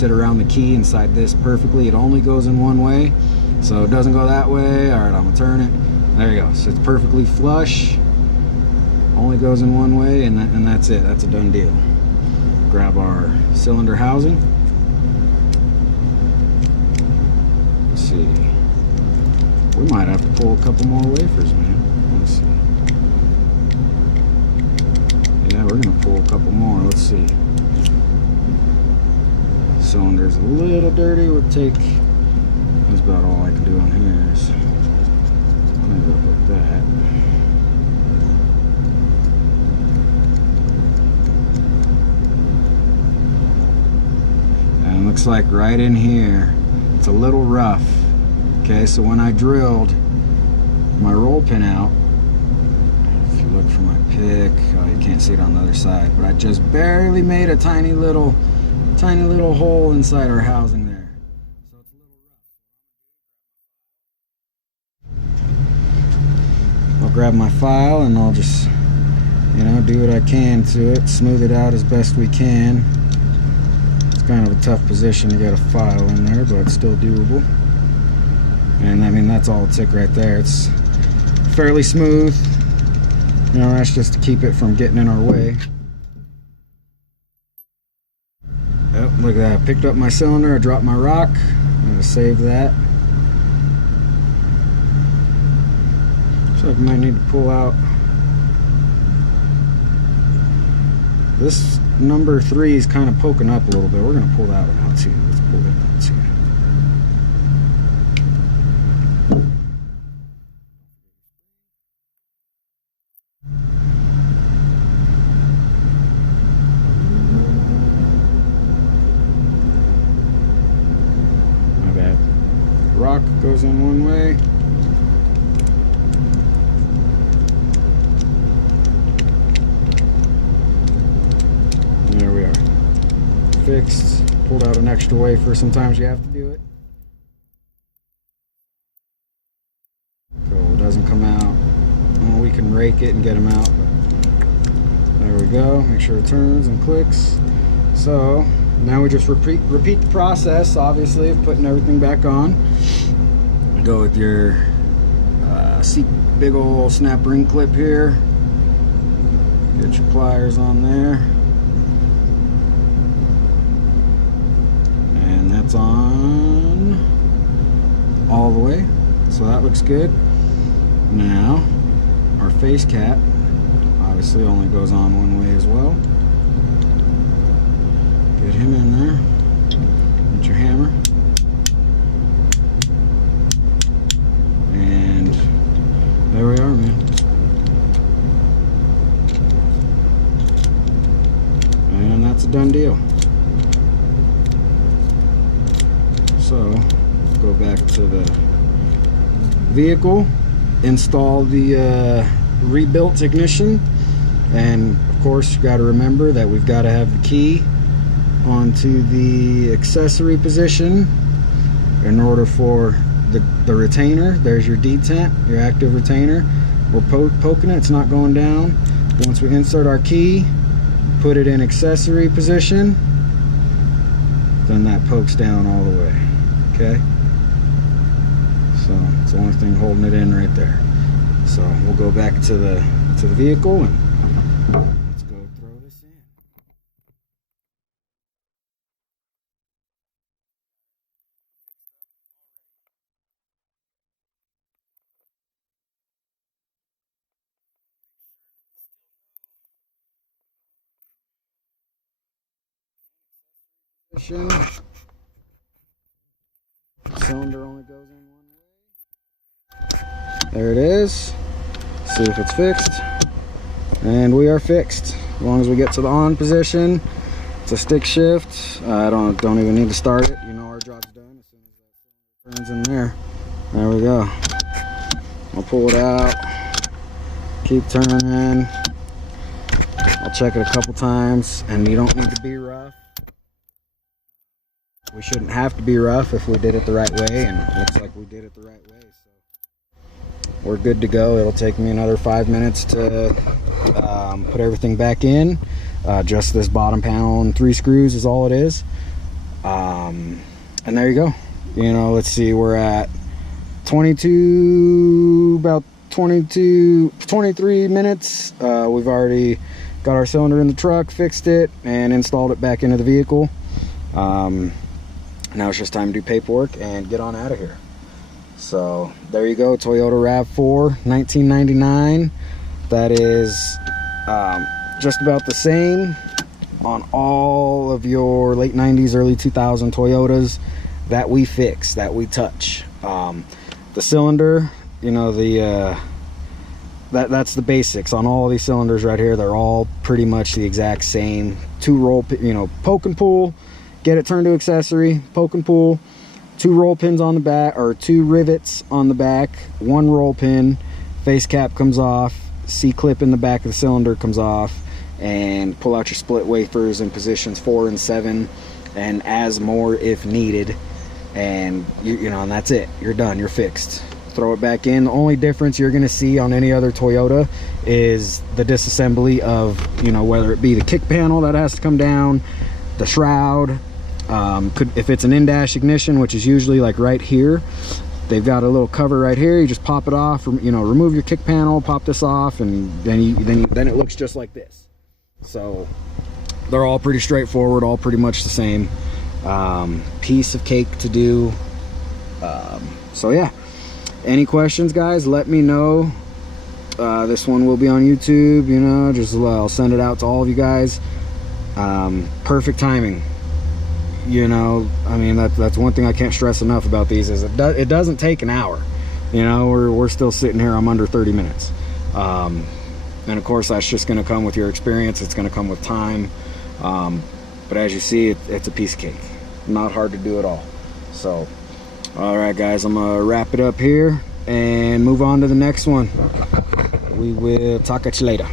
sit around the key inside this perfectly. It only goes in one way, so it doesn't go that way. All right, I'm gonna turn it. There you go. So it's perfectly flush. Only goes in one way, and that's it. That's a done deal. Grab our cylinder housing. Let's see. We might have to pull a couple more wafers, man. Let's see. Yeah, we're gonna pull a couple more. Let's see. Cylinder's a little dirty. We'll take. That's about all I can do on here is clean it up like that. And it looks like right in here, it's a little rough. Okay, so when I drilled my roll pin out, if you look for my pick, oh, you can't see it on the other side, but I just barely made a tiny little hole inside our housing there. So it's a little rough. I'll grab my file and I'll just, you know, do what I can to it, smooth it out as best we can. It's kind of a tough position to get a file in there, but it's still doable. And I mean, that's all it took right there. It's fairly smooth. You know, that's just to keep it from getting in our way. Oh, look at that. I picked up my cylinder, I dropped my rock. I'm gonna save that. So I might need to pull out. This number 3 is kind of poking up a little bit. We're gonna pull that one out too. Let's pull it out too. Rock goes in one way. And there we are. Fixed. Pulled out an extra wafer. Sometimes you have to do it. Cool. It doesn't come out. Well, we can rake it and get them out. But there we go. Make sure it turns and clicks. So now we just repeat the process, obviously, of putting everything back on. Go with your big old snap ring clip here. Get your pliers on there. And that's on all the way. So that looks good. Now, our face cap obviously only goes on one way as well. Get him in there with your hammer. And there we are, man. And that's a done deal. So, go back to the vehicle, install the rebuilt ignition, and of course you got to remember that we've got to have the key onto the accessory position in order for the retainer. There's your detent, your active retainer. We're poking it, it's not going down. Once we insert our key, put it in accessory position, then that pokes down all the way. Okay, so it's the only thing holding it in right there. So we'll go back to the vehicle and let's go throw this in. Cylinder only goes in one way. There it is. See if it's fixed. And we are fixed. As long as we get to the on position, it's a stick shift. I don't even need to start it. You know our job's done as soon as that turns in there. There we go. I'll pull it out. Keep turning. I'll check it a couple times, and you don't need to be rough. We shouldn't have to be rough if we did it the right way, and it looks like we did it the right way, so we're good to go. It'll take me another 5 minutes to put everything back in. Just this bottom panel and 3 screws is all it is. And there you go. You know, let's see, we're at 23 minutes. We've already got our cylinder in the truck, fixed it, and installed it back into the vehicle. Now it's just time to do paperwork and get on out of here. So there you go, Toyota RAV4 1999. That is just about the same on all of your late 90s, early 2000 Toyotas that we fix, that we touch. The cylinder, you know, that's the basics on all of these cylinders right here. They're all pretty much the exact same. 2 roll, you know, poke and pull, get it turned to accessory, poke and pull, 2 roll pins on the back, or 2 rivets on the back, 1 roll pin, face cap comes off, C-clip in the back of the cylinder comes off, and pull out your split wafers in positions 4 and 7, and as more if needed. And you know, and that's it. You're done. You're fixed. Throw it back in. The only difference you're going to see on any other Toyota is the disassembly of, you know, whether it be the kick panel that has to come down, the shroud. If it's an in-dash ignition, which is usually like right here, they've got a little cover right here. You just pop it off. You know, remove your kick panel, pop this off, and then it looks just like this. So they're all pretty straightforward, all pretty much the same. Piece of cake to do. So yeah, any questions, guys, let me know. This one will be on YouTube, you know, just I'll send it out to all of you guys. Perfect timing, you know. I mean, that's one thing I can't stress enough about these, is it doesn't take an hour. You know, we're still sitting here, I'm under 30 minutes. And of course that's just going to come with your experience. It's going to come with time. But as you see, it's a piece of cake. Not hard to do at all. So, all right, guys, I'm gonna wrap it up here and move on to the next one. We will talk at you later.